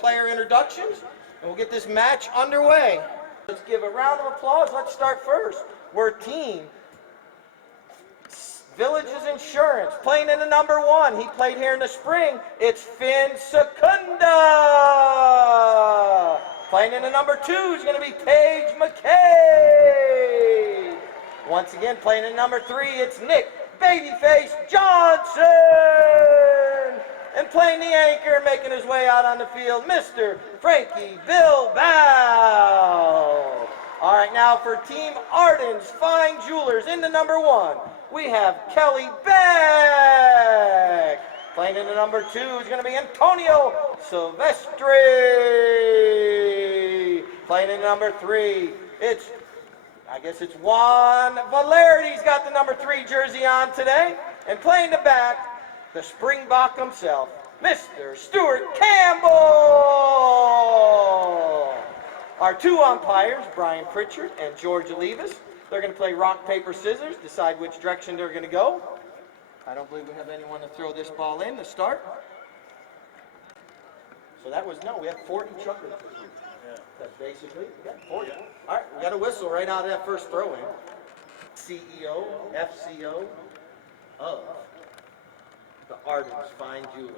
Player introductions, and we'll get this match underway. Let's give a round of applause. Let's start first. We're Team Villages Insurance, playing in the number 1. He played here in the spring. It's Finn Secunda. Playing in the number 2 is going to be Paige McKay. Once again, playing in number 3, it's Nick Babyface Johnson. And playing the anchor, making his way out on the field, Mr. Frankie Bilbao. All right, now for Team Arden's Fine Jewelers in the number 1, we have Kelly Beck. Playing in the number 2 is going to be Antonio Silvestri. Playing in the number 3, it's Juan Valerity's got the number 3 jersey on today. And playing the back, the Springbok himself, Mr. Stuart Campbell. Our 2 umpires, Brian Pritchard and George Olivas, they're going to play rock, paper, scissors, decide which direction they're going to go. I don't believe we have anyone to throw this ball in to start. So that was, no, we have 40 chuckers this week. That's basically, we got 40. All right, we got a whistle right out of that first throw in. CEO, FCO of the Arden's Fine Jewelers.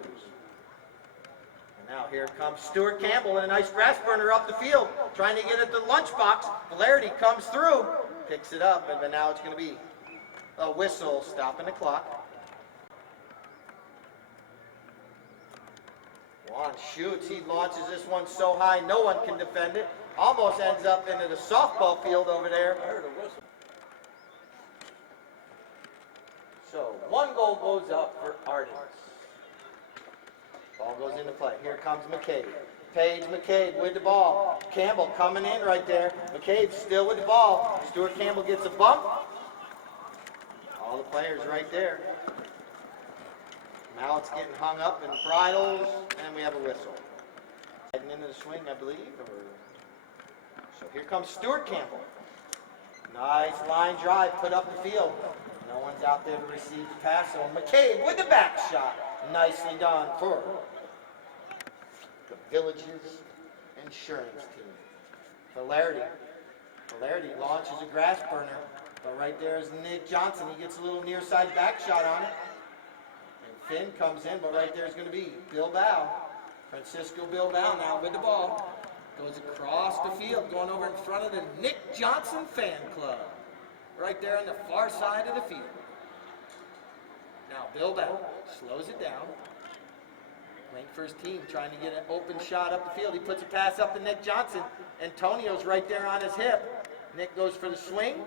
And now here comes Stuart Campbell in a nice grass burner up the field, trying to get at the lunchbox. Valerity comes through, picks it up, and now it's going to be a whistle stopping the clock. Juan shoots, he launches this one so high no one can defend it. Almost ends up into the softball field over there. So 1 goal goes up for Arden's. Ball goes into play. Here comes McCabe. Paige McCabe with the ball. Campbell coming in right there. McCabe still with the ball. Stuart Campbell gets a bump. All the players right there. Now it's getting hung up in bridles, and we have a whistle. Heading into the swing, I believe. So here comes Stuart Campbell. Nice line drive, put up the field. No one's out there to receive the pass. So McCabe with the back shot. Nicely done for the Villages Insurance team. Valerity launches a grass burner. But right there is Nick Johnson. He gets a little near side back shot on it. And Finn comes in, but right there is going to be Bilbao. Francisco Bilbao now with the ball. Goes across the field, going over in front of the Nick Johnson fan club. Right there on the far side of the field. Now Bilbao slows it down. Playing for his team, trying to get an open shot up the field. He puts a pass up to Nick Johnson. Antonio's right there on his hip. Nick goes for the swing.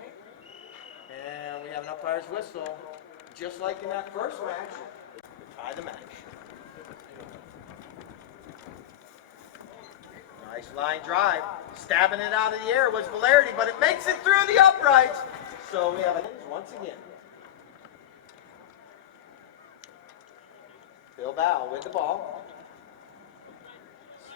And we have an umpire's whistle. Just like in that first match, to tie the match. Nice line drive. Stabbing it out of the air was Valerity, but it makes it through the uprights. So we have it once again. Bilbao with the ball.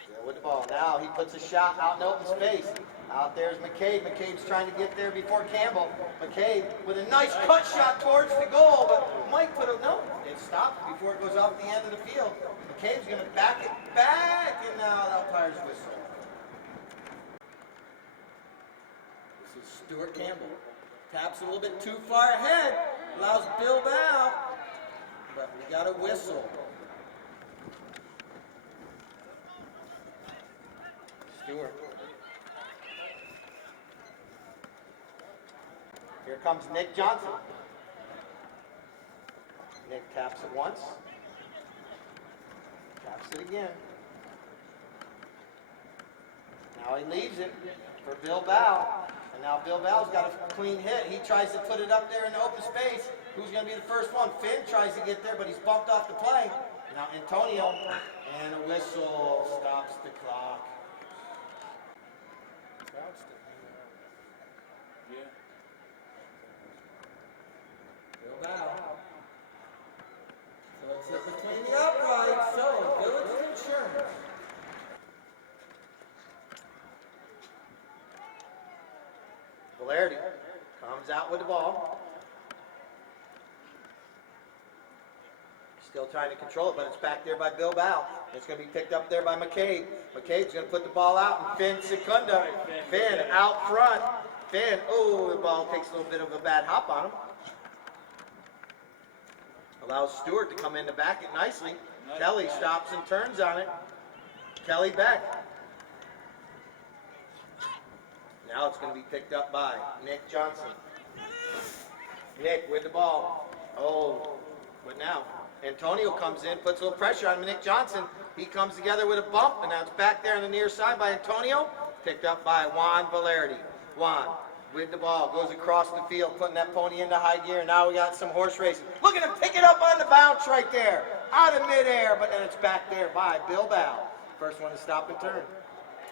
Still with the ball. Now he puts a shot out in open space. Out there's McCabe. McCabe's trying to get there before Campbell. McCabe with a nice cut shot towards the goal, but Mike put a no. It stopped before it goes off the end of the field. McCabe's going to back it back, and now the umpire's whistle. This is Stuart Campbell. Taps a little bit too far ahead. Allows Bilbao, but we got a whistle. Stewart. Here comes Nick Johnson. Nick taps it once. Taps it again. Now he leaves it for Bilbao. And now Bilbao's got a clean hit. He tries to put it up there in the open space. Who's going to be the first one? Finn tries to get there, but he's bumped off the play. Now Antonio, and a whistle stops the clock. Valerdi comes out with the ball. Still trying to control it, but it's back there by Bilbao. It's going to be picked up there by McCabe. McCabe's going to put the ball out, and Finn Secunda. Finn out front. Finn, oh, the ball takes a little bit of a bad hop on him. Allows Stewart to come in to back it nicely. Kelly stops and turns on it. Kelly back. Now it's going to be picked up by Nick Johnson. Nick with the ball. Oh, but now Antonio comes in, puts a little pressure on Nick Johnson. He comes together with a bump, and now it's back there on the near side by Antonio. Picked up by Juan Valerdi. Juan with the ball, goes across the field, putting that pony into high gear. Now we got some horse racing. Look at him pick it up on the bounce right there. Out of midair, but then it's back there by Bilbao. First one to stop and turn.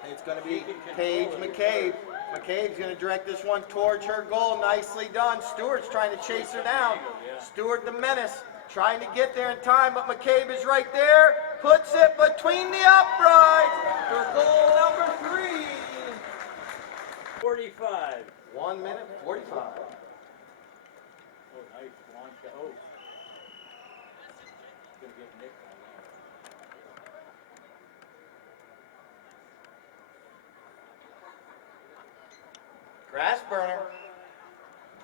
It's going to be Paige McCabe. McCabe's going to direct this one towards her goal. Nicely done. Stewart's trying to chase her down. Stewart the menace. Trying to get there in time, but McCabe is right there. Puts it between the uprights for goal number 3. 45. 1 minute 45. Oh, nice launch. Oh. Gonna get Nick on that. Grass burner.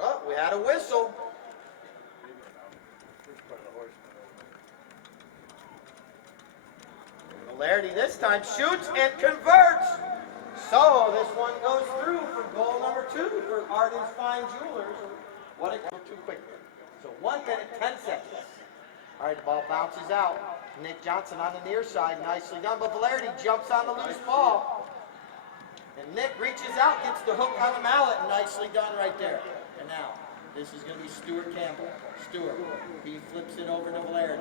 Oh, we had a whistle. Valerdi this time shoots and converts. So this one goes through for goal number 2 for Arden's Fine Jewelers. What a too quick. So 1 minute 10 seconds. All right, the ball bounces out. Nick Johnson on the near side, nicely done. But Valerdi jumps on the loose ball. And Nick reaches out, gets the hook on the mallet, nicely done right there. And now, this is going to be Stuart Campbell. Stewart, he flips it over to Valerdi.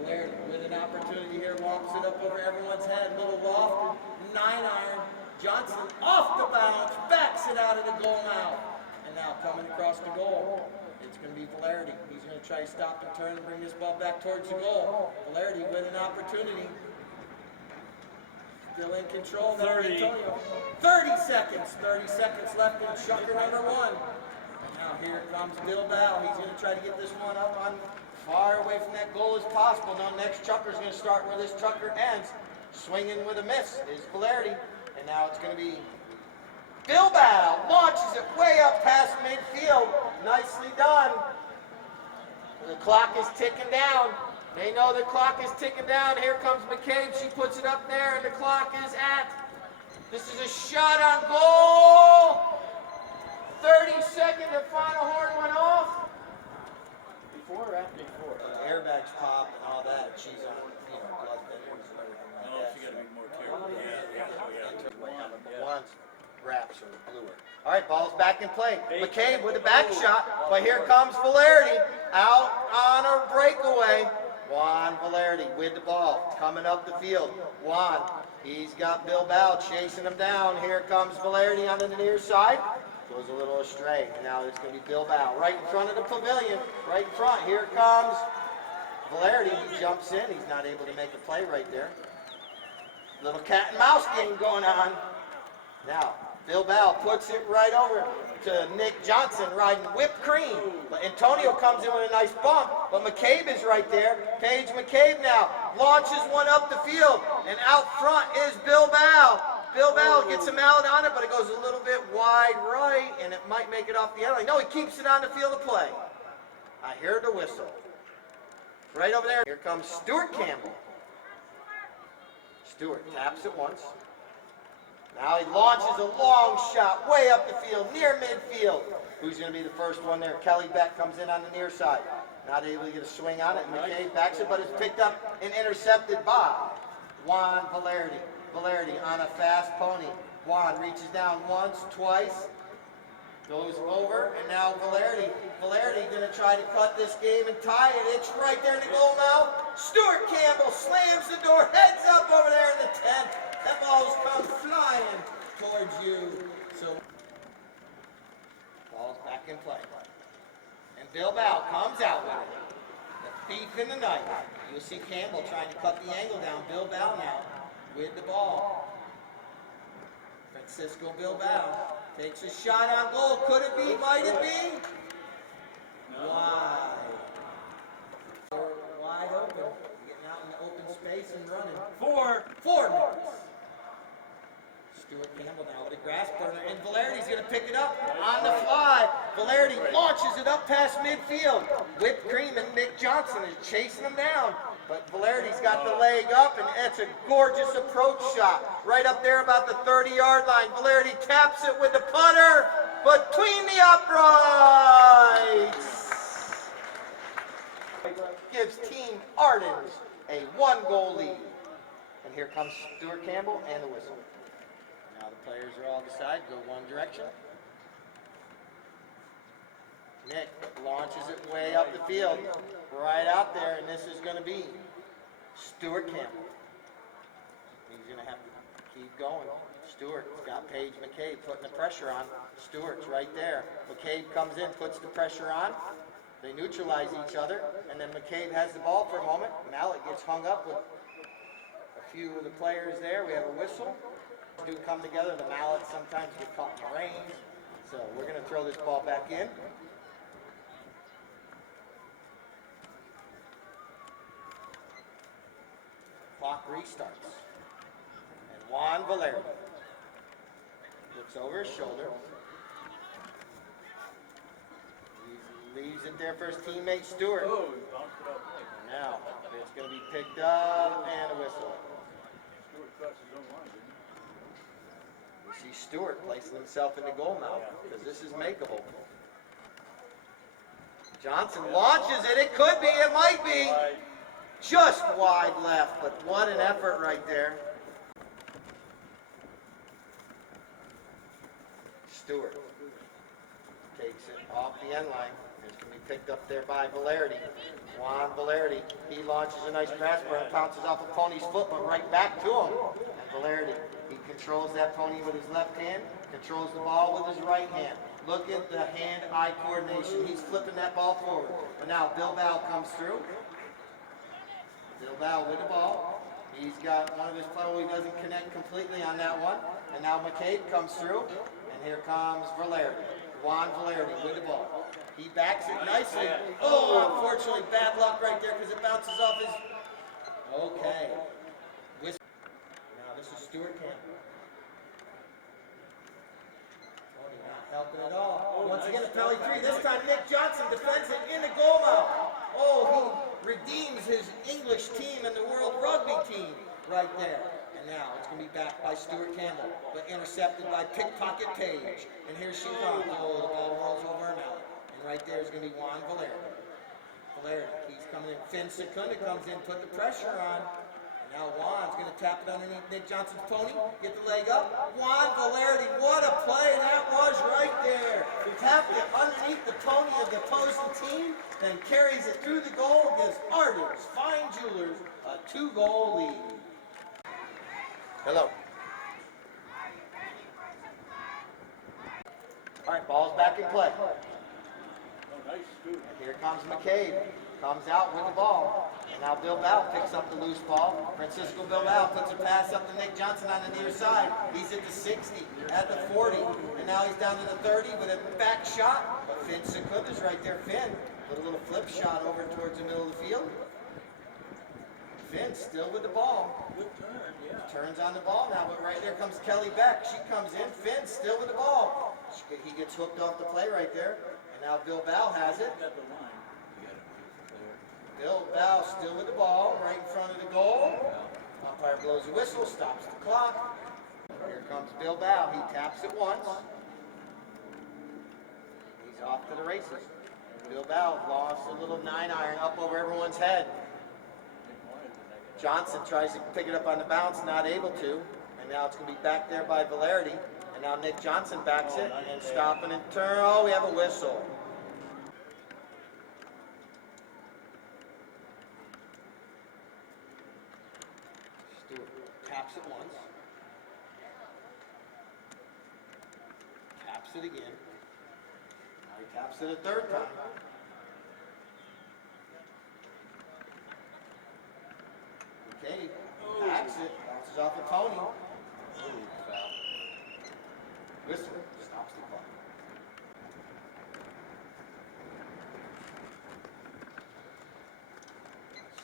Valerdi with an opportunity here, walks it up over everyone's head. Little loft, 9-iron. Johnson off the bounce, backs it out of the goal mouth. And now coming across the goal, it's going to be Valerdi. He's going to try to stop and turn and bring this ball back towards the goal. Valerdi with an opportunity. Still in control. 30. 30 seconds. 30 seconds left in chucker number 1. And now here comes Bilbao. He's going to try to get this one up on far away from that goal as possible. Now next chucker is going to start where this chucker ends. Swinging with a miss is Valerdi. And now it's going to be Bilbao. Launches it way up past midfield. Nicely done. The clock is ticking down. They know the clock is ticking down. Here comes McCabe. She puts it up there, and the clock is at. This is a shot on goal. 30 seconds. The final horn went off. Before or after? Before. Airbags pop and all that. She's on, blood thinners and everything like that. She got to be more careful. Once wraps or bluer. All right, ball's back in play. McCabe with the back shot, but here comes Valerdi out on a breakaway. Juan Valerdi with the ball, coming up the field. Juan, he's got Bilbao chasing him down. Here comes Valerdi on the near side. Goes a little astray. Now it's going to be Bilbao right in front of the pavilion. Right in front. Here comes Valerdi. He jumps in. He's not able to make a play right there. Little cat and mouse game going on. Now, Bilbao puts it right over to Nick Johnson riding whipped cream. But Antonio comes in with a nice bump, but McCabe is right there. Paige McCabe now launches one up the field, and out front is Bilbao. Bilbao gets a mallet on it, but it goes a little bit wide right, and it might make it off the end line. No, he keeps it on the field of play. I hear the whistle. Right over there. Here comes Stuart Campbell. Stewart taps it once. Now he launches a long shot way up the field, near midfield. Who's going to be the first one there? Kelly Beck comes in on the near side. Not able to get a swing on it. McCabe backs it, but it's picked up and intercepted by Juan Valerdi. Valerdi on a fast pony. Juan reaches down once, twice. Goes over, and now Valerdi. Valerdi going to try to cut this game and tie it. It's right there in the goal now. Stuart Campbell slams the door, heads up over there in the 10th. That ball's come flying towards you. So, ball's back in play. And Bilbao comes out with it. The thief in the night. You'll see Campbell trying to cut the angle down. Bilbao now with the ball. Francisco Bilbao Takes a shot on goal. Could it be? Might it be? Wide. Wide open. Getting out in the open space and running. 4 minutes. Stuart Campbell now with a grass burner, and Valerity's going to pick it up on the fly. Valerity launches it up past midfield. Whipped cream, and Nick Johnson is chasing him down. But Valerity's got the leg up, and it's a gorgeous approach shot. Right up there about the 30-yard line. Valerity taps it with the putter between the uprights. Gives Team Ardens a 1-goal lead. And here comes Stuart Campbell and the whistle. Now the players are all decided, go one direction. Nick launches it way up the field, right out there, and this is going to be Stuart Campbell. He's going to have to keep going. Stewart's got Paige McCabe putting the pressure on. Stewart's right there. McCabe comes in, puts the pressure on. They neutralize each other, and then McCabe has the ball for a moment. Mallet gets hung up with a few of the players there. We have a whistle. Do come together. The mallets sometimes get caught in the rain. So we're going to throw this ball back in. Clock restarts. And Juan Valerdi looks over his shoulder. Leaves it there for his teammate Stewart. Oh, he bounced it up. Now it's going to be picked up and a whistle. Stewart crossed his own line, didn't he? We see Stewart placing himself in the goal mouth because this is makeable. Johnson launches it. It could be. It might be. Just wide left, but what an effort right there. Stewart takes it off the end line. It's going to be picked up there by Valerdi. Juan Valerdi, he launches a nice pass, but bounces off a pony's foot, but right back to him. And Valerdi, he controls that pony with his left hand, controls the ball with his right hand. Look at the hand-eye coordination. He's flipping that ball forward. But now Bilbao comes through. Bilbao with the ball. He's got one of his players. He doesn't connect completely on that one. And now McCabe comes through. And here comes Valerdi. Juan Valerdi with the ball. He backs it nicely. Oh, unfortunately, bad luck right there because it bounces off his... Okay. Now this is Stuart Campbell. Not helping at all. Once again, a penalty 3. This time, Nick Johnson defends it in the goal mouth. Oh, he redeems his English team and the World Rugby team right there. And now it's going to be backed by Stuart Campbell, but intercepted by Pickpocket Page. And here she comes. Oh, the ball rolls over now. And right there is going to be Juan Valerdi. Valerdi, he's coming in. Finn Secunda comes in, put the pressure on. Now Juan's going to tap it underneath Nick Johnson's pony, get the leg up. Juan Valerdi, what a play that was right there. He tapped it underneath the pony of the opposing team, then carries it through the goal, gives Ardens Fine Jewelers a 2-goal lead. Hello. All right, ball's back in play. Oh, nice, Stewart. And here comes McCabe. Comes out with the ball. And now Bilbao picks up the loose ball. Francisco Bilbao puts a pass up to Nick Johnson on the near side. He's at the 60, at the 40, and now he's down to the 30 with a back shot. But Finn Secunda's right there. Finn with a little flip shot over towards the middle of the field. Finn still with the ball. Good turn, yeah. Turns on the ball now, but right there comes Kelly Beck. She comes in. Finn still with the ball. He gets hooked off the play right there. And now Bilbao has it. Got the line. Bilbao still with the ball, right in front of the goal. Umpire blows a whistle, stops the clock. Here comes Bilbao. He taps it once. He's off to the races. Bilbao lost a little 9-iron up over everyone's head. Johnson tries to pick it up on the bounce, not able to. And now it's going to be back there by Valerdi. And now Nick Johnson backs it and stopping and turn. Oh, we have a whistle. Taps it once. Taps it again. Now he taps it a third time. Okay, taps it, bounces off the pony. Whistle, stops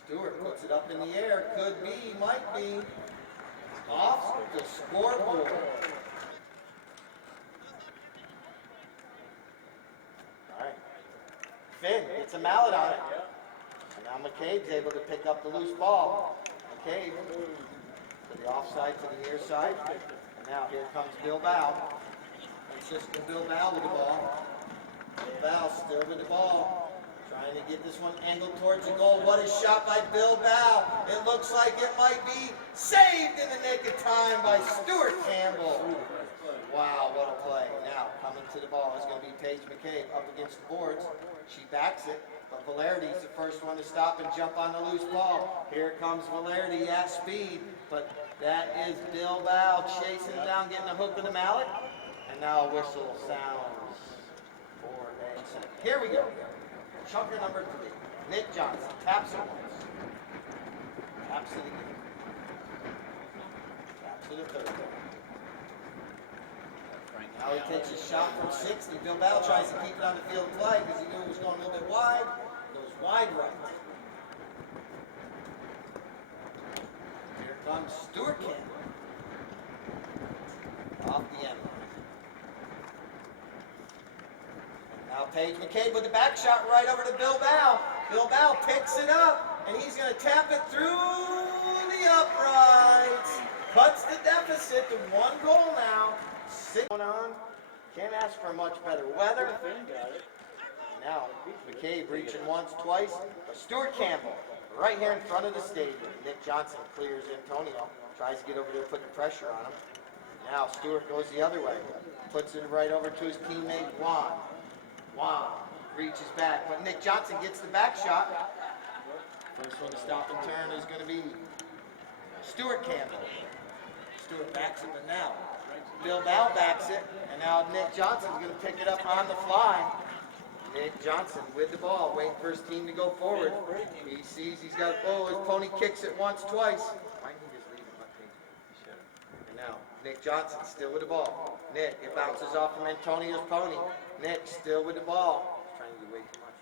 Stewart puts it up in the air. Could be, might be. Off the scoreboard. Alright. Finn gets a mallet on it. And now McCabe's able to pick up the loose ball. McCabe to the offside, to the near side. And now here comes Bilbao. Consistent Bilbao with the ball. Bilbao still with the ball. Trying to get this one angled towards the goal. What a shot by Bilbao. It looks like it might be saved in the nick of time by Stuart Campbell. Wow, what a play. Now, coming to the ball is going to be Paige McCabe up against the boards. She backs it, but Valerity's the first one to stop and jump on the loose ball. Here comes Valerity at speed, but that is Bilbao chasing down, getting a hook with the mallet. And now a whistle sounds for a second. Here we go. Chunker number 3, Nick Johnson, taps it once, taps it again, taps it a third time. Now he takes a shot from 60. Bilbao tries to keep it on the field of play because he knew it was going a little bit wide. Goes wide right. Here comes Stuart Campbell. Off the end. Now Paige McCabe with the back shot right over to Bilbao. Bilbao picks it up, and he's going to tap it through the uprights. Cuts the deficit to 1 goal now. 6 going on. Can't ask for much better weather. Now McCabe reaching once, twice. But Stuart Campbell right here in front of the stadium. Nick Johnson clears Antonio. Tries to get over there, put the pressure on him. Now Stuart goes the other way. Puts it right over to his teammate Juan. Juan reaches back, but Nick Johnson gets the back shot. First one to stop and turn is going to be Stuart Campbell. Stuart backs it, but now Bilbao backs it, and now Nick Johnson's going to pick it up on the fly. Nick Johnson with the ball, waiting for his team to go forward. He sees he's got, oh, his pony kicks it once, twice. Why didn't he just leave him? And now Nick Johnson still with the ball. Nick, it bounces off from Antonio's pony. Nick still with the ball. He's trying to do way too much.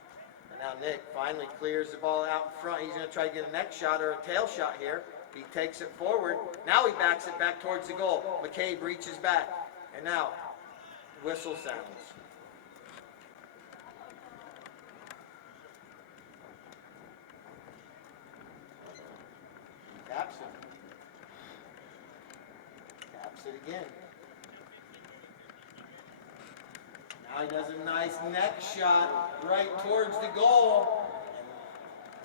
And now Nick finally clears the ball out in front. He's going to try to get a neck shot or a tail shot here. He takes it forward. Now he backs it back towards the goal. McCabe reaches back. And now, whistle sounds. Taps it. Taps it again. Now he does a nice neck shot right towards the goal.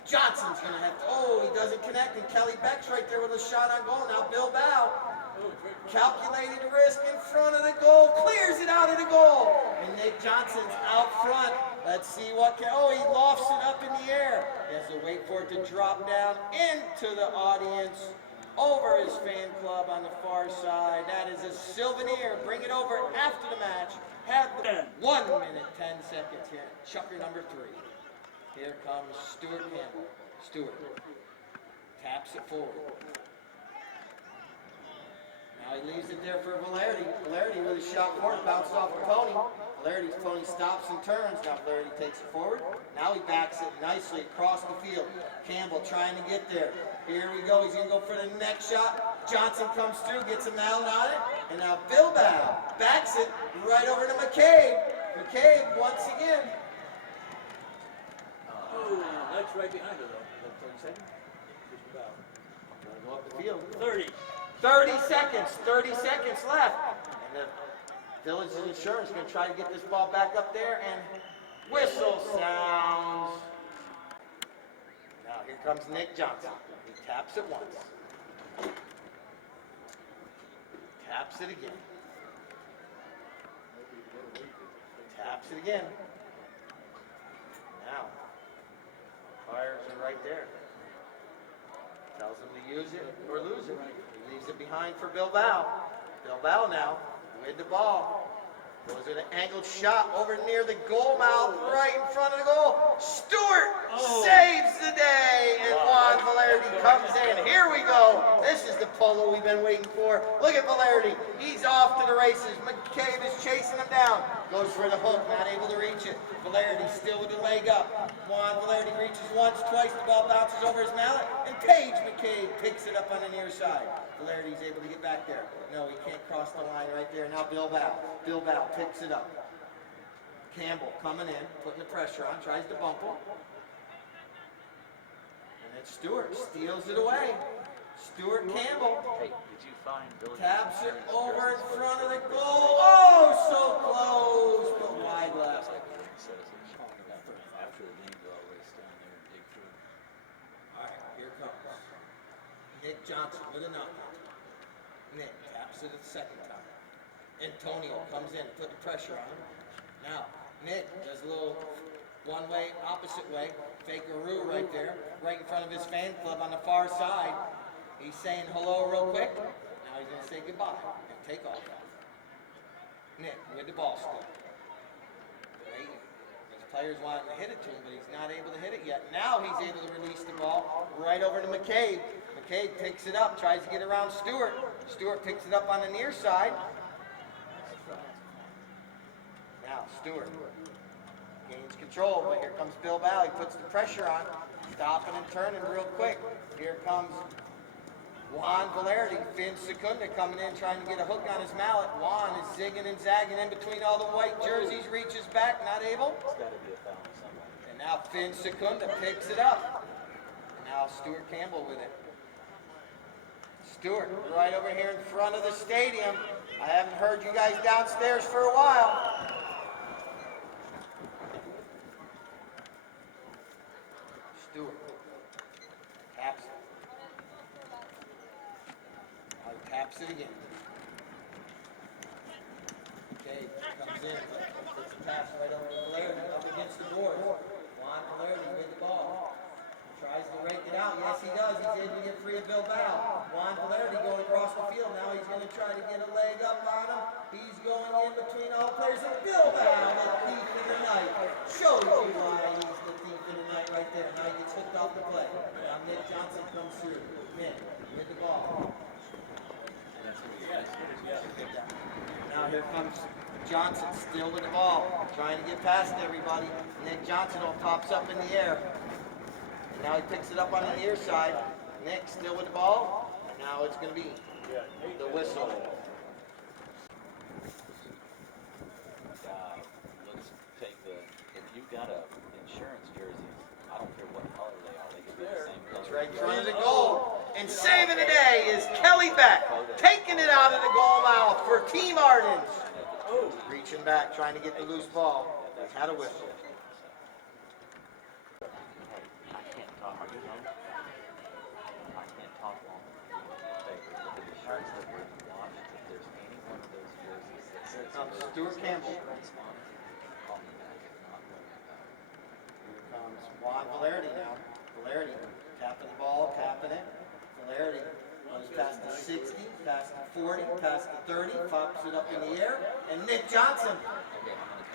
Johnson's going to have to, oh, he doesn't connect, and Kelly Beck's right there with a shot on goal. Now Bilbao, calculated risk in front of the goal, clears it out of the goal. And Nick Johnson's out front. Let's see what can, oh, he lofts it up in the air. He has to wait for it to drop down into the audience, over his fan club on the far side. That is a souvenir. Bring it over after the match. Have 1 minute, 10 seconds here. Chucker number 3. Here comes Stuart Campbell. Stuart taps it forward. Now he leaves it there for Valerity. Valerity with a shot forward, bounces off the pony. Valerity's pony stops and turns. Now Valerity takes it forward. Now he backs it nicely across the field. Campbell trying to get there. Here we go. He's going to go for the next shot. Johnson comes through, gets a mallet on it. And now Bilbao backs it right over to McCabe. McCabe once again. Oh, that's right behind her, though. 30 seconds? Just about. Gotta go up the field. 30. 30 seconds. 30 seconds left. And the Village Insurance is going to try to get this ball back up there, and whistle sounds. Now here comes Nick Johnson. He taps it once. Taps it again. Taps it again. Now, fires are right there. Tells him to use it or lose it. He leaves it behind for Bilbao. Bilbao now with the ball. Goes with an angled shot over near the goal mouth, right in front of the goal. Stewart saves the day, and Juan Valerity comes in. Here we go. This is the Polo we've been waiting for. Look at Valerity. He's off to to the races. McCabe is chasing him down. Goes for the hook, not able to reach it. Valerdi still with the leg up. Juan Valerdi reaches once, twice, the ball bounces over his mallet, and Paige McCabe picks it up on the near side. Valerdi's able to get back there. No, he can't cross the line right there. Now Bilbao. Bilbao picks it up. Campbell coming in, putting the pressure on, tries to bump him. And then Stewart steals it away. Stuart Campbell Hey, did you find Village? taps it over in front of the goal. Oh, so close, but wide left. After the game, they'll always stand there and dig through. All right, here comes Nick Johnson with a knock. Nick taps it a second time. Antonio comes in, put the pressure on him. Now, Nick does a little one-way, opposite way, fake a roo right there, right in front of his fan club on the far side. He's saying hello real quick. Now he's going to say goodbye and take off. Nick with the ball still. Waiting. His players wanting to hit it to him, but he's not able to hit it yet. Now he's able to release the ball right over to McCabe. McCabe picks it up, tries to get around Stewart. Stewart picks it up on the near side. Now Stewart gains control, but here comes Bilbao. He puts the pressure on, stopping and turning real quick. Here comes Juan Valerdi, Finn Secunda coming in, trying to get a hook on his mallet. Juan is zigging and zagging in between all the white jerseys, reaches back, not able. It's got to be a foul somewhere. And now Finn Secunda picks it up. And now Stuart Campbell with it. Stuart, right over here in front of the stadium. I haven't heard you guys downstairs for a while. Stuart taps it. Now he taps it again. Okay, comes in, puts the pass right over to Valerdi, up against the board. Juan Valerdi with the ball. Tries to rake it out. Yes, he does. He's able to get free of Bilbao. Juan Valerdi going across the field. Now he's going to try to get a leg up on him. He's going in between all players. And Bilbao, the thief in the night. Shows you why he's the thief in the night right there. Now he gets hooked off the play. Now Nick Johnson comes through. Nick with the ball. Now here comes Johnson still with the ball. Trying to get past everybody. Nick Johnson pops up in the air. And now he picks it up on the near side. Nick still with the ball. And now it's going to be the whistle. Let's take if you've got a insurance jersey, I don't care what color they are, they can be the same color. It's right in front of the goal. And saving the day is Kelly Beck. Taking it out of the goal mouth for Team Ardens. Reaching back, trying to get the loose ball. Had a whistle. I can't talk. Are you home? I can't talk long. Hey, look at the shirts that we're watching. If there's any one of those jerseys that says Stuart Campbell. respond, call me back. If not, call me back. Here comes Juan Valerdi now. Valerdi tapping the ball, tapping it. Valerdi goes past the 60, past the 40, past the 30, pops it up in the air. And Nick Johnson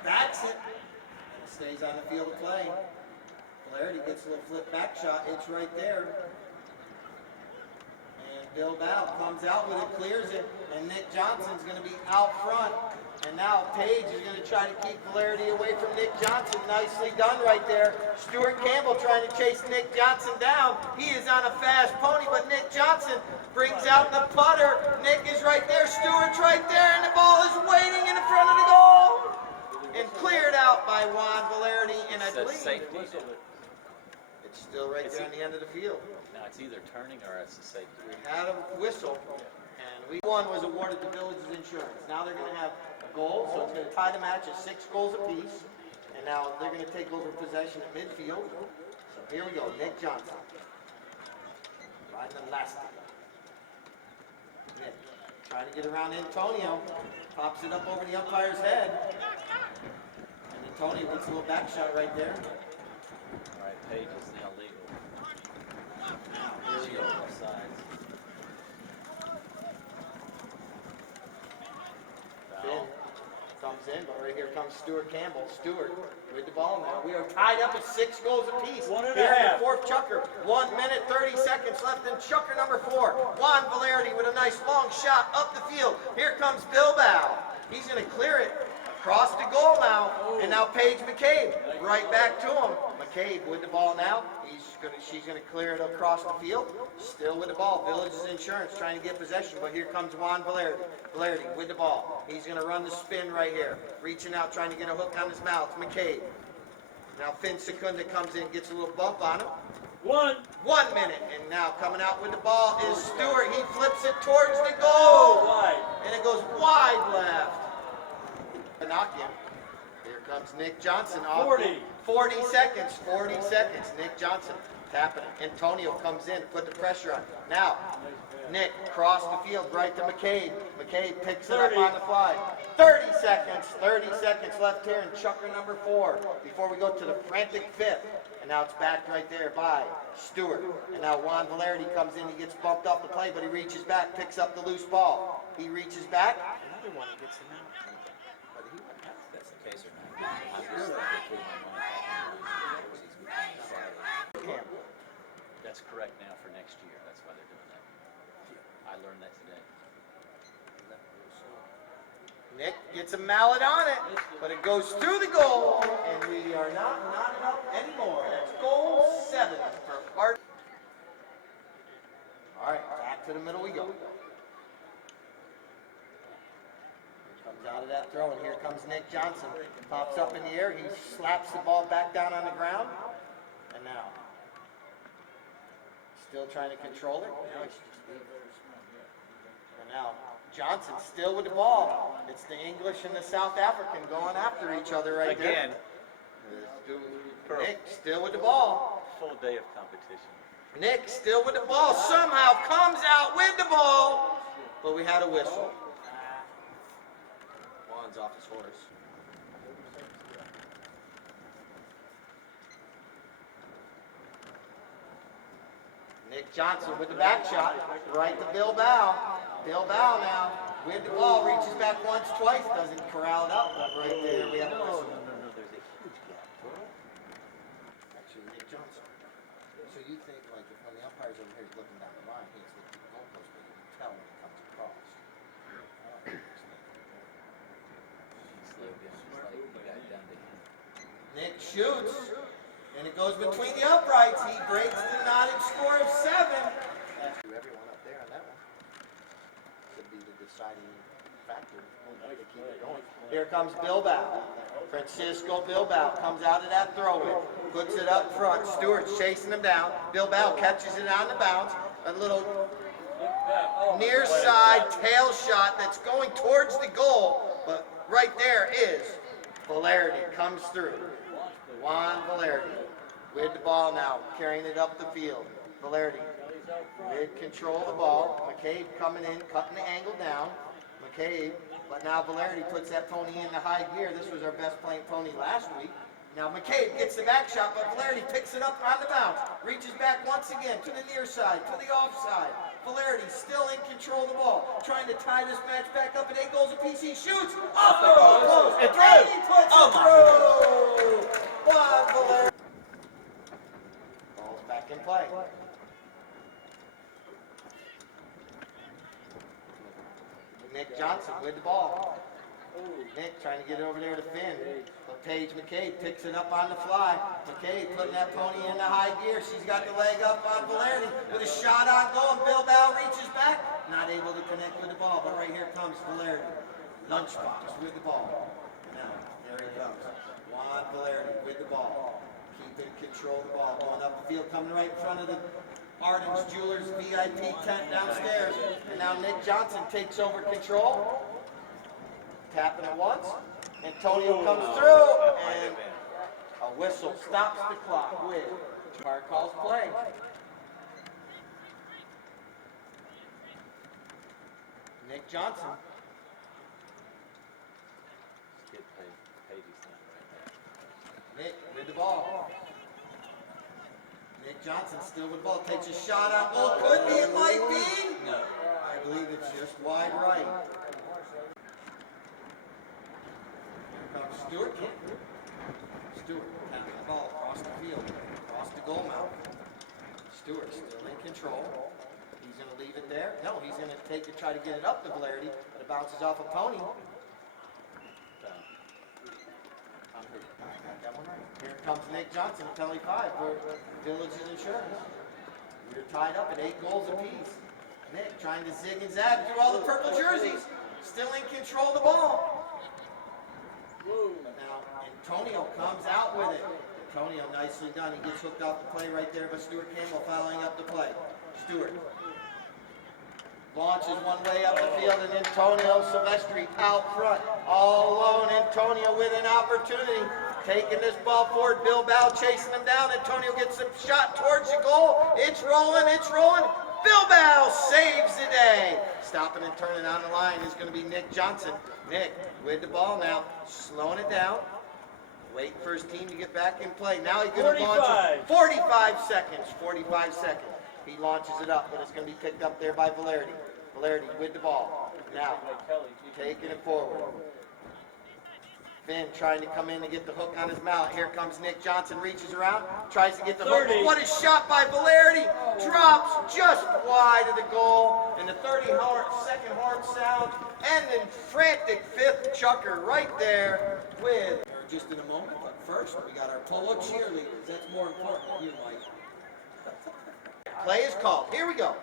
backs it and stays on the field of play. Valerdi gets a little flip back shot. It's right there. And Bilbao comes out with it, clears it, and Nick Johnson's going to be out front. And now Paige is going to try to keep Valerdi away from Nick Johnson. Nicely done right there. Stuart Campbell trying to chase Nick Johnson down. He is on a fast pony, but Nick Johnson brings out the putter. Nick is right there. Stuart's right there, and the ball is waiting in front of the goal. And cleared out by Juan Valerdi, and I believe Safety. it's still right there on the end of the field. Now it's either turning or it's a safety. We had a whistle, and one was awarded the Village's insurance. Now they're going to have a goal, so it's going to tie the match at 6 goals apiece. And now they're going to take over possession at midfield. So here we go, Nick Johnson. Riding the last. Nick trying to get around Antonio. Pops it up over the umpire's head. And Antonio gets a little back shot right there. All right, Paige is now legal. Now, here we go. Both sides. Finn. Foul. comes in, but right here comes Stuart Campbell. Stewart with the ball now. We are tied up at 6 goals apiece. One and a Here in half. the fourth chukker. 1 minute, 30 seconds left in chukker number 4. Juan Valerdi with a nice long shot up the field. Here comes Bilbao. He's going to clear it across the goal now. And now Paige McCabe right back to him. McCabe with the ball now. She's going to clear it across the field. Still with the ball. Village's Insurance trying to get possession, but here comes Juan Valerdi. Valerdi with the ball. He's going to run the spin right here. Reaching out, trying to get a hook on his mouth. McCabe. Now Finn Secunda comes in, gets a little bump on him. 1 minute, and now coming out with the ball is Stewart. He flips it towards the goal. wide. And it goes wide left. Pinocchio. Here comes Nick Johnson. Off 40 seconds. 40 seconds. Nick Johnson tapping it. Antonio comes in, put the pressure on. Now, Nick crossed the field right to McCabe. McCabe picks it up 30. on the fly. 30 seconds. 30 seconds left here in chukker number 4 before we go to the frantic 5th. And now it's backed right there by Stewart. And now Juan Valerdi comes in. He gets bumped off the play, but he reaches back, picks up the loose ball. He reaches back. Another one, he gets him out. Whether he went out, if that's the case or not. I'm just thinking through my mind. Campbell. That's correct now for next year. That's why they're doing that. I learned that today. Nick gets a mallet on it, but it goes through the goal, and we are not knotted up anymore. That's goal 7 for Art. All right, back to the middle we go. Comes out of that throw, and here comes Nick Johnson. Pops up in the air. He slaps the ball back down on the ground, and now still trying to control it. And now Johnson still with the ball. It's the English and the South African going after each other right Again. there. Nick still with the ball. Full day of competition. Nick still with the ball. Somehow comes out with the ball. But we had a whistle. Juan's off his horse. Nick Johnson with the back shot. Right to Bilbao. Bilbao now with the ball. Reaches back once, twice. Doesn't corral it up. But right there we have a whistle. No, there's a huge gap. Actually, Nick Johnson. So you think, like, if when the umpire's over here, he's looking down the line, he's looking at the goalpost, but you can tell when it comes across. He slowed down just like he got down to him. Nick shoots, and it goes between the uprights. He breaks the knotted score of 7. That's everyone up there on that one. Could be the deciding factor to keep it going. Here comes Bilbao. Francisco Bilbao comes out of that throw-in, puts it up front. Stewart's chasing him down. Bilbao catches it on the bounce. A little near side tail shot that's going towards the goal, but right there is Valerdi comes through. Juan Valerdi with the ball now, carrying it up the field. Valerdi with control of the ball. McCabe coming in, cutting the angle down. McCabe, but now Valerdi puts that pony in the high gear. This was our best playing pony last week. Now McCabe gets the back shot, but Valerdi picks it up on the bounce. Reaches back once again to the near side, to the offside. Valerdi still in control of the ball, trying to tie this match back up at 8 goals apiece. He shoots off the goal post, and he puts it through. Juan Valerdi. Ball's back in play. Nick Johnson with the ball. Nick trying to get it over there to Finn. But Paige McCabe picks it up on the fly. McCabe putting that pony in the high gear. She's got the leg up on Valerdi with a shot on goal. And Bilbao reaches back. Not able to connect with the ball. But right here comes Valerdi. Lunchbox with the ball. Now, there he comes. Juan Valerdi with the ball. Keeping control of the ball. Going up the field. Coming right in front of the Arden's Jewelers VIP tent downstairs. And now Nick Johnson takes over control. Tapping it once. Antonio comes through. And a whistle stops the clock with Mark calls play. Nick Johnson. Skid Page's thing right there. Nick with the ball. Nick Johnson still with the ball. Takes a shot on goal. Could be, it might be. No. I believe it's just wide right. Stewart Campbell. Stewart tapping the ball across the field, across the goal mouth. Stewart still in control. He's going to leave it there. No, he's going to take it, try to get it up to Valerdi, but it bounces off a pony. Got that one right. Here comes Nick Johnson, penalty 5 for Village's Insurance. We're tied up at 8 goals apiece. Nick trying to zig and zag through all the purple jerseys. Still in control of the ball. Now, Antonio comes out with it. Antonio, nicely done. He gets hooked off the play right there, but Stuart Campbell following up the play. Stewart launches one way up the field, and Antonio Silvestri out front. All alone, Antonio with an opportunity. Taking this ball forward, Bilbao chasing him down. Antonio gets a shot towards the goal. It's rolling, it's rolling. Bilbao saves the day. Stopping and turning on the line is going to be Nick Johnson. Nick with the ball now, slowing it down. Waiting for his team to get back in play. Now he's going to launch it. 45 seconds. 45 seconds. He launches it up, but it's going to be picked up there by Valerdi. Valerdi with the ball. Now, taking it forward. Finn trying to come in and get the hook on his mallet. Here comes Nick Johnson, reaches around, tries to get the hook. What a shot by Valerdi! Drops just wide of the goal, and the 30-second horn sound, and then frantic 5th chucker right there with... Just in a moment, but first we got our Polo cheerleaders. That's more important than you, Mike. Play is called. Here we go.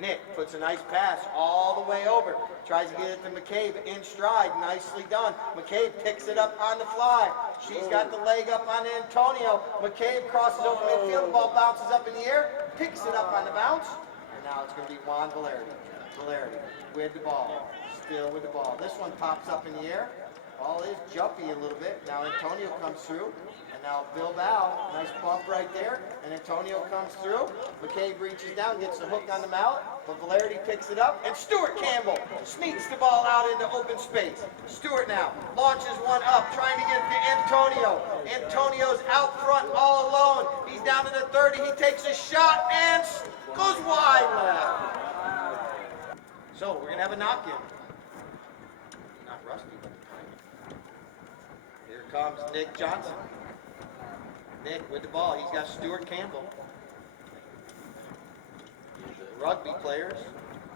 Nick puts a nice pass all the way over. Tries to get it to McCabe in stride. Nicely done. McCabe picks it up on the fly. She's got the leg up on Antonio. McCabe crosses over midfield. The ball bounces up in the air. Picks it up on the bounce. And now it's going to be Juan Valerdi. Valerdi with the ball. Still with the ball. This one pops up in the air. Ball is jumpy a little bit. Now Antonio comes through. And now Bilbao, nice bump right there. And Antonio comes through. McCabe reaches down, gets the hook on the mallet. But Valerdi picks it up. And Stuart Campbell sneaks the ball out into open space. Stuart now launches one up, trying to get it to Antonio. Antonio's out front all alone. He's down to the 30. He takes a shot and goes wide left. So we're going to have a knock-in. Not rusty, but here comes Nick Johnson. Nick with the ball. He's got Stuart Campbell. The rugby players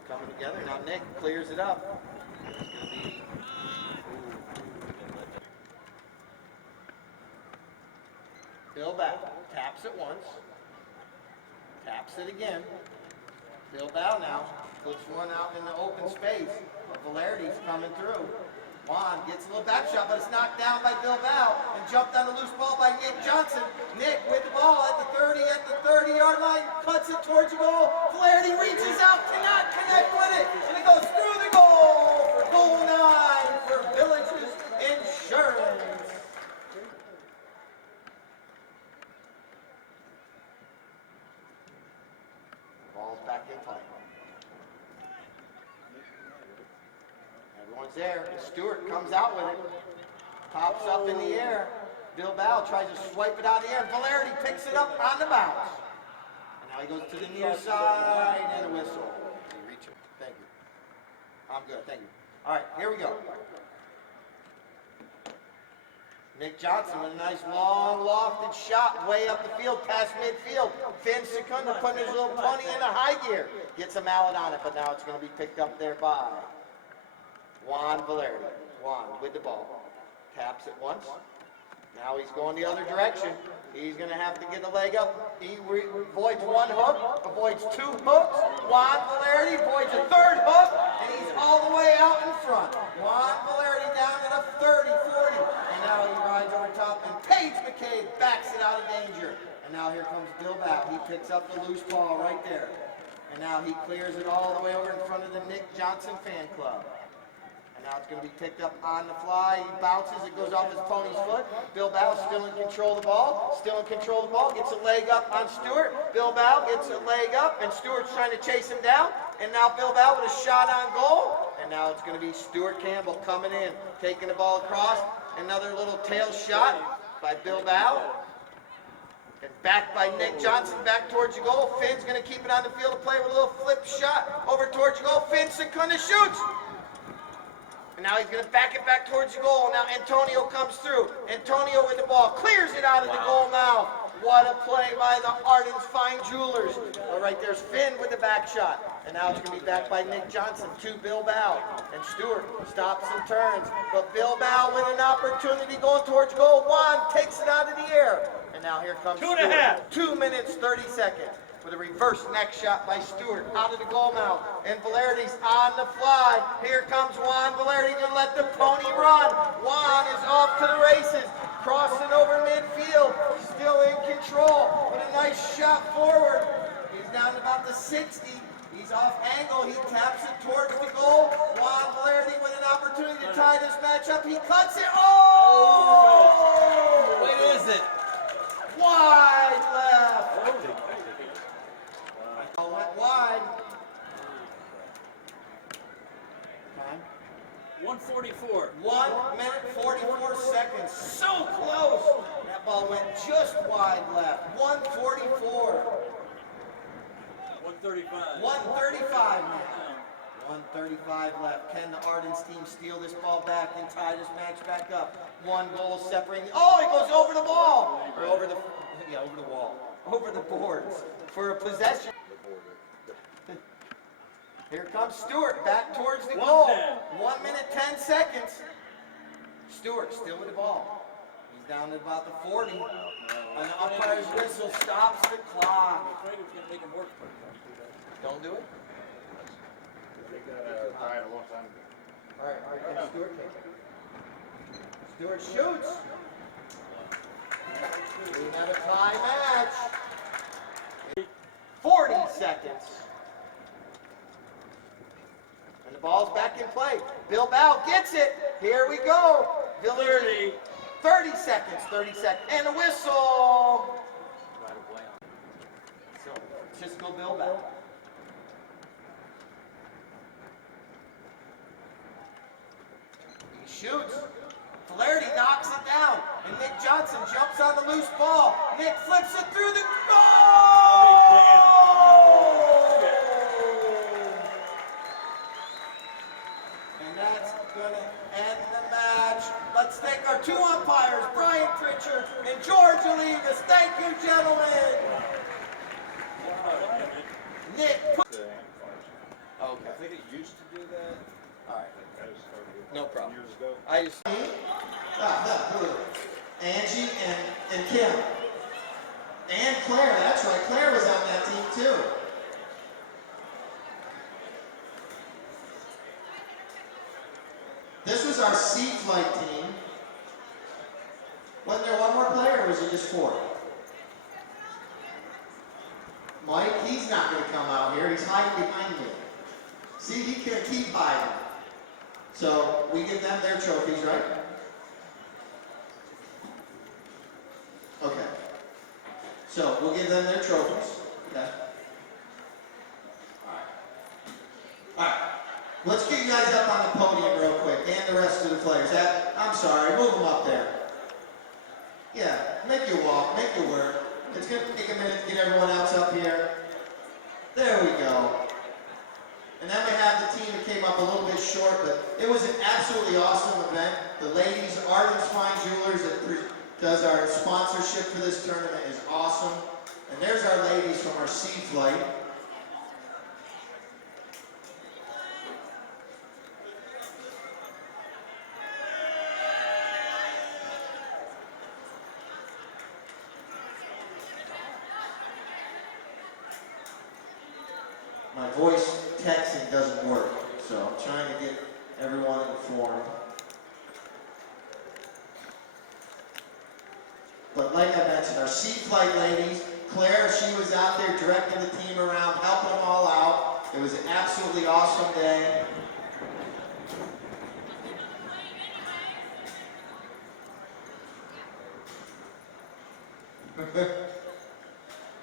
coming together. Now Nick clears it up. It's going to be... Bilbao taps it once. Taps it again. Bilbao now puts one out in the open space. Valerdi's coming through. Juan gets a little back shot, but it's knocked down by Bilbao and jumped on the loose ball by Nick Johnson. Nick with the ball at the 30-yard line, cuts it towards the goal. Valerdi reaches out, cannot connect with it, and it goes through the goal for goal 9 for Village's Insurance. Ball's back in play. Everyone's there. Stewart comes out with it. Pops up in the air. Bilbao tries to swipe it out of the air. Valerdi picks it up on the bounce. And now he goes to the near side and a whistle. He reaches. Thank you. I'm good. Thank you. All right, here we go. Nick Johnson with a nice long lofted shot way up the field past midfield. Finn Secunda putting his little pony in a high gear. Gets a mallet on it, but now it's going to be picked up there by Juan Valerdi. Juan with the ball. Taps it once. Now he's going the other direction. He's going to have to get a leg up. He avoids one hook, avoids 2 hooks. Juan Valerdi avoids a 3rd hook, and he's all the way out in front. Juan Valerdi down to the 30, 40. And now he rides over top, and Paige McCabe backs it out of danger. And now here comes Bilbao. He picks up the loose ball right there. And now he clears it all the way over in front of the Nick Johnson fan club. And now it's going to be picked up on the fly. He bounces. It goes off his pony's foot. Bilbao still in control of the ball. Still in control of the ball. Gets a leg up on Stewart. Bilbao gets a leg up, and Stewart's trying to chase him down. And now Bilbao with a shot on goal. And now it's going to be Stuart Campbell coming in, taking the ball across. Another little tail shot by Bilbao. And back by Nick Johnson, back towards the goal. Finn's going to keep it on the field of play with a little flip shot over towards the goal. Finn Secunda shoots. And now he's going to back it back towards the goal. Now Antonio comes through. Antonio with the ball. Clears it out of the goal mouth. What a play by the Ardens Fine Jewelers. All right, there's Finn with the back shot. And now it's going to be backed by Nick Johnson to Bilbao. And Stewart stops and turns. But Bilbao with an opportunity going towards goal. Juan takes it out of the air. And now here comes Two and a half. 2 minutes, 30 seconds. With a reverse neck shot by Stewart out of the goal mouth. And Valerity's on the fly. Here comes Juan Valerity to let the pony run. Juan is off to the races. Crossing over midfield. Still in control. With a nice shot forward. He's down to about the 60. He's off angle. He taps it towards the goal. Juan Valerity with an opportunity to tie this match up. He cuts it. Oh! What is it? Wide left. Ball went wide. Time? 1:44. 1 minute 44 seconds. So close. That ball went just wide left. 144. 1:35. 135 now. 135 left. Can the Ardens team steal this ball back and tie this match back up? 1 goal separating. Oh, it goes over the ball. Or over the wall. Over the boards for a possession. Here comes Stewart back towards the goal. 1 minute 10 seconds. Stewart still with the ball. He's down to about the 40. And the umpire's whistle stops the clock. I'm afraid it's going to make him work. Don't do it. They got tired a long time ago. All right, can Stewart take it? Stewart shoots. We have a tie match. 40 seconds. And the ball's back in play. Bilbao gets it. Here we go. 30 seconds, 30 seconds. And a whistle. Right away. So, Francisco Bilbao. He shoots. Flaherty knocks it down. And Nick Johnson jumps on the loose ball. Nick flips it through the goal! And that's going to end the match. Let's thank our 2 umpires, Brian Pritchard and George Olivas. Thank you, gentlemen. Nick. Okay. I think it used to do that. All right. I just started it No problem. years ago. I just Angie and Kim. And Claire, that's right. Claire was on that team too. This was our sea flight team. Wasn't there one more player or was it just 4? Mike, he's not going to come out here. He's hiding behind me. See, he can't keep hiding. So we give them their trophies, right? Okay. So we'll give them their trophies. Okay. All right. Let's get you guys up on the podium real quick, and the rest of the players. I'm sorry, move them up there. Yeah, make you walk, make you work. It's going to take a minute to get everyone else up here. There we go. And then we have the team that came up a little bit short, but it was an absolutely awesome event. The ladies, Ardens Fine Jewelers, that does our sponsorship for this tournament, is awesome. And there's our ladies from our sea flight. My voice texting doesn't work, so I'm trying to get everyone informed. But like I mentioned, our sea flight ladies, Claire, she was out there directing the team around, helping them all out. It was an absolutely awesome day.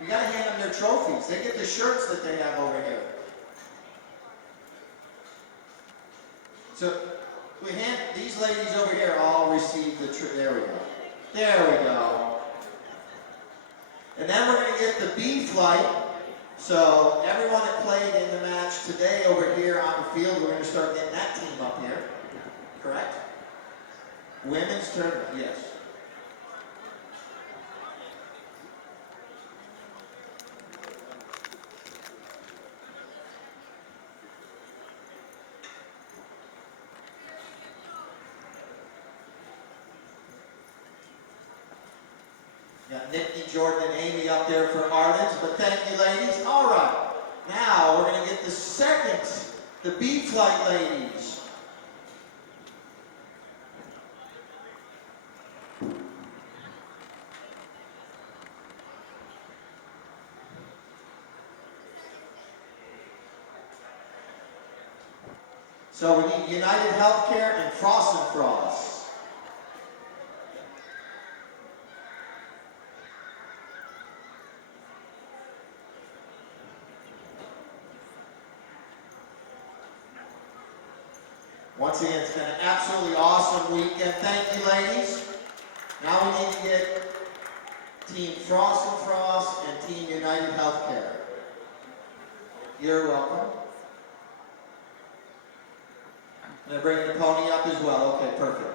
We gotta hand them their trophies. They get the shirts that they have over here. So we hand these ladies over here all receive the there we go. There we go. And then we're gonna get the B flight. So everyone that played in the match today over here on the field, we're gonna start getting that team up here. correct? Women's tournament, yes. Got Nikki, Jordan, and Amy up there for Ardens, but thank you, ladies. All right, now we're going to get the second, the B flight ladies. So we need United Healthcare and Frost and Frost. Once again, it's been an absolutely awesome weekend. Thank you, ladies. Now we need to get Team Frost and Frost and Team United Healthcare. You're welcome. I'm going to bring the pony up as well. Okay, perfect.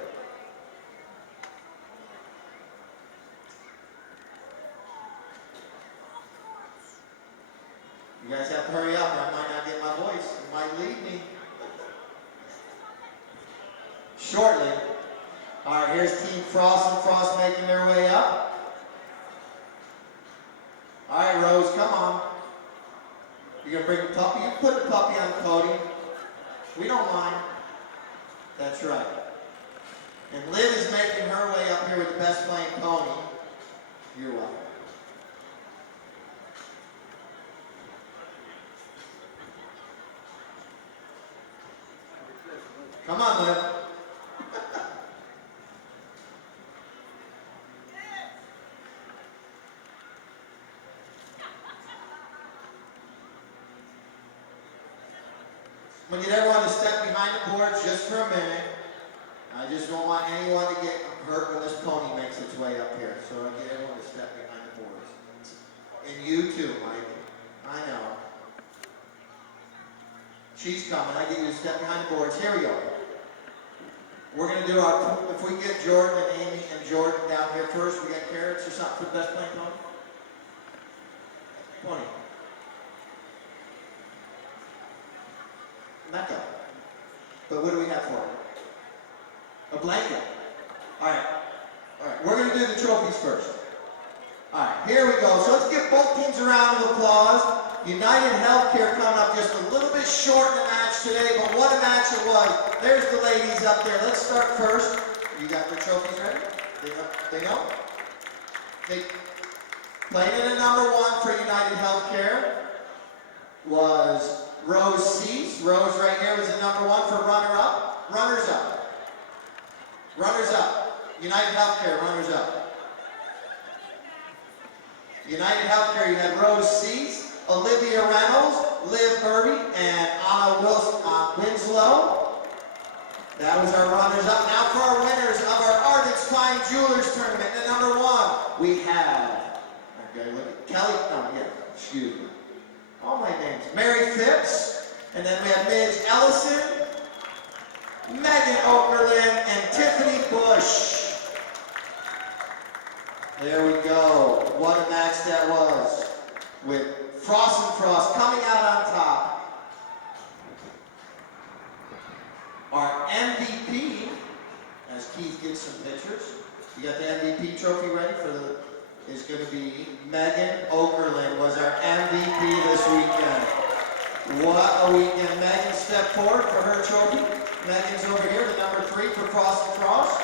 You guys have to hurry up or I might not get my voice. You might leave me. Shortly. All right, here's Team Frost and Frost making their way up. All right, Rose, come on. You're going to bring the puppy. You put the puppy on the podium. We don't mind. That's right. And Liv is making her way up here with the best playing pony. You're welcome. Come on, Liv. I'm going to get everyone to step behind the boards just for a minute. I just don't want anyone to get hurt when this pony makes its way up here. So I'll get everyone to step behind the boards. And you too, Mike. I know. She's coming. I get you to step behind the boards. Here we go. We're going to do our, if we get Jordan and Amy and Jordan down here first, we got carrots or something for the best playing pony? Pony. Mecca. But what do we have for it? A blanket. All right. All right. We're going to do the trophies first. All right. Here we go. So let's give both teams a round of applause. United Healthcare coming up just a little bit short in the match today, but what a match it was. There's the ladies up there. Let's start first. You got their trophies ready? They know? They playing in a number one for United Healthcare was Rose Cease. Rose right here was the number one for runner-up. Runners-up. Runners-up. United Healthcare, runners-up. United Healthcare, you had Rose Cease, Olivia Reynolds, Liv Kirby, and Anna Winslow. That was our runners-up. Now for our winners of our Ardens Fine Jewelers Tournament. And number one, we have, okay, look at Kelly, excuse me. All my names. Mary Phipps, and then we have Midge Ellison, Megan Okerlund, and Tiffany Bush. There we go. What a match that was. With Frost and Frost coming out on top. Our MVP, as Keith gets some pictures. You got the MVP trophy ready for the, is going to be Megan Okerlund was our MVP this weekend. What a weekend. Megan stepped forward for her trophy. Megan's over here, the number 3 for Frost and Frost.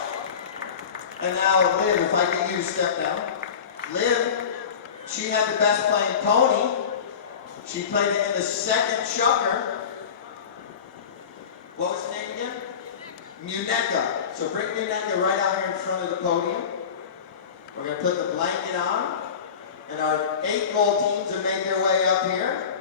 And now Liv, if I get you to step down. Liv, she had the best playing pony. She played it in the second chucker. What was the name again? Muneka. So bring Muneka right out here in front of the podium. We're going to put the blanket on. And our 8 gold teams have made their way up here.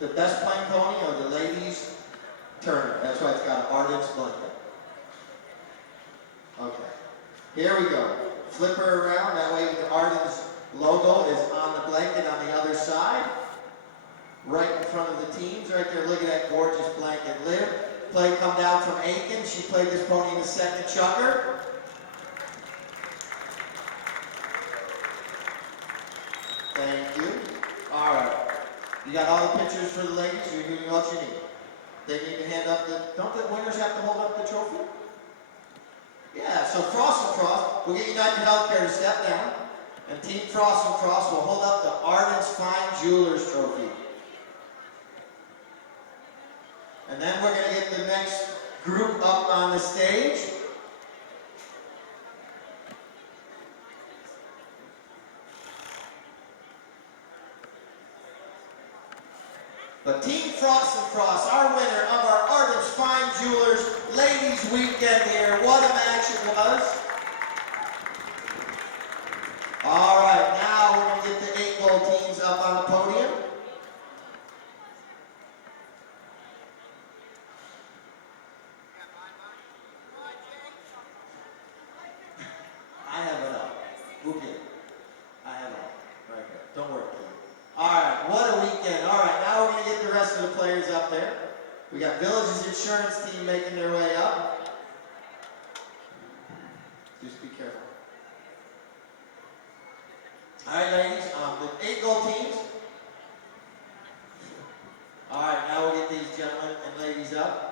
The best playing pony of the ladies' tournament. That's why it's got an Ardens blanket. Okay. Here we go. Flip her around. That way the Ardens logo is on the blanket on the other side. Right in front of the teams, right there. Look at that gorgeous blanket. Liv, play come down from Aiken. She played this pony in the second chucker. Thank you. All right. You got all the pictures for the ladies? You're doing what you need. They need to hand up the, don't the winners have to hold up the trophy? Yeah, so Frost and Frost, we'll get United Healthcare to step down. And Team Frost and Frost will hold up the Arden's Fine Jewelers Trophy. And then we're going to get the next group up on the stage. But Team Frost and Frost, our winner of our Arden's Fine Jewelers Ladies Weekend here. What a match it was. All right, now we're going to get the 8 gold teams up on the podium. I have it up. Who can? I have it up. Right there. Don't worry, kid. All right, what a weekend. All right, now we're going to get the rest of the players up there. We got Village's insurance team making their way up. Just be careful. All right, ladies, the 8 gold teams. All right, now we'll get these gentlemen and ladies up.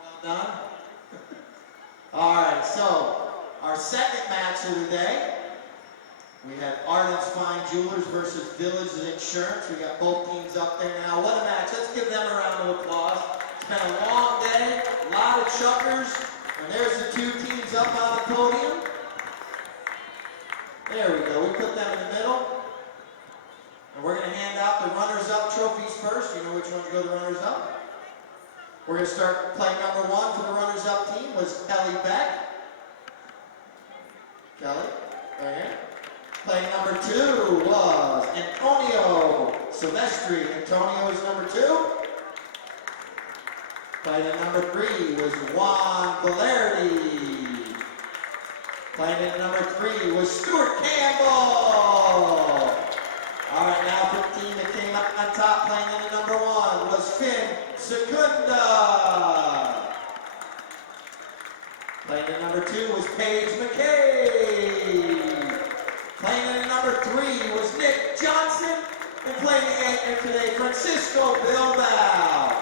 Well done. All right, so our second match of the day, we had Arden's Fine Jewelers versus Village's Insurance. We got both teams up there now. What a match. Let's give them a round of applause. It's been a long day, a lot of chuckers, and there's the 2 teams up on the podium. There we go. We put them in the middle. And we're going to hand out the runners-up trophies first. You know which ones go to runners-up? We're going to start playing number 1 for the runners-up team was Kelly Beck. Kelly, right here. Playing number 2 was Antonio Silvestri. Antonio is number 2. Playing at number 3 was Juan Valerdi. Playing at number 3 was Stuart Campbell. All right, now for the team that came up on top playing in number 1 was Finn Secunda. Playing at number 2 was Paige McKay. Playing at number 3 was Nick Johnson. And playing in today, Francisco Bilbao.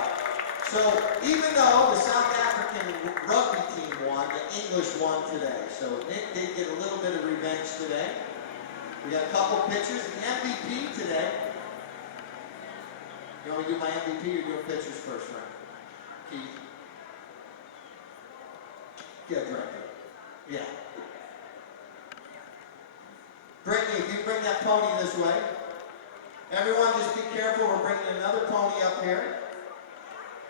So even though the South African rugby team won, the English won today. So Nick did get a little bit of revenge today. We got a couple pictures. The MVP today. You want me to do my MVP or doing pictures first, Frank? Keith? Yeah, director. Yeah. Brittany, if you bring that pony this way. Everyone just be careful. We're bringing another pony up here.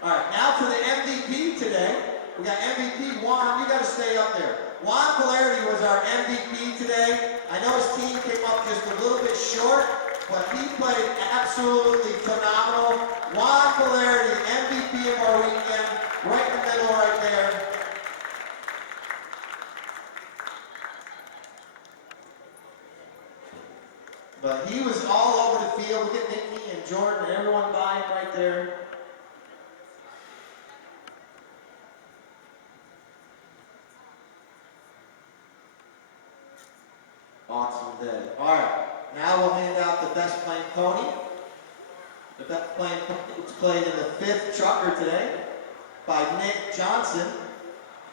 All right, now for the MVP today. We got MVP Juan. You got to stay up there. Juan Valerdi was our MVP today. I know his team came up just a little bit short, but he played absolutely phenomenal. Juan Valerdi, MVP of our weekend, right in the middle right there. But he was all over the field. Look at Nikki and Jordan and everyone by him right there. Awesome day. All right, now we'll hand out the best playing pony. The best playing pony was played in the 5th chucker today by Nick Johnson.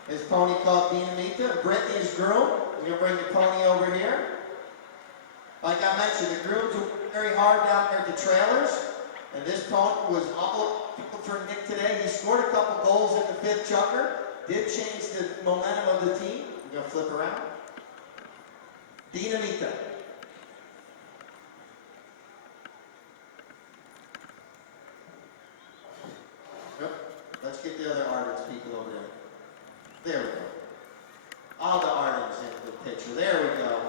His pony called Dinamita. Brittany's groom. We're going to bring the pony over here. Like I mentioned, the grooms were very hard down there at the trailers. And this pony was all for Nick today. He scored a couple goals in the 5th chucker. Did change the momentum of the team. We're going to flip around. Dinamita. Yep. Let's get the other Ardens people over there. There we go. All the Ardens in the picture. There we go.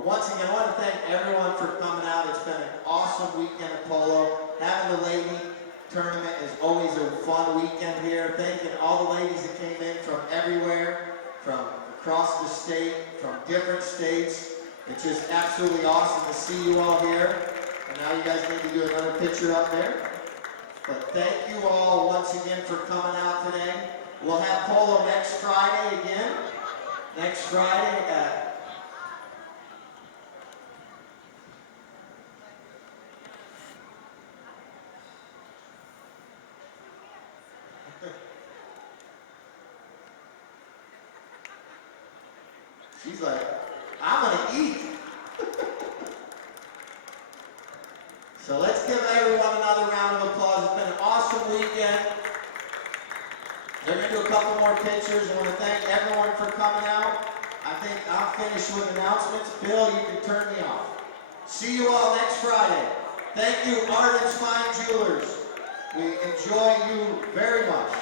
But once again, I want to thank everyone for coming out. It's been an awesome weekend at Polo. Having the lady tournament is always a fun weekend here. Thanking all the ladies that came in from everywhere, from across the state, from different states. It's just absolutely awesome to see you all here. And now you guys need to do another picture up there. But thank you all once again for coming out today. We'll have Polo next Friday again. Next Friday at she's like, I'm gonna eat. So let's give everyone another round of applause. It's been an awesome weekend. They're gonna do a couple more pictures. I want to thank everyone for coming out. I think I'm finished with announcements. Bill, you can turn me off. See you all next Friday. Thank you, Arden's Fine Jewelers. We enjoy you very much.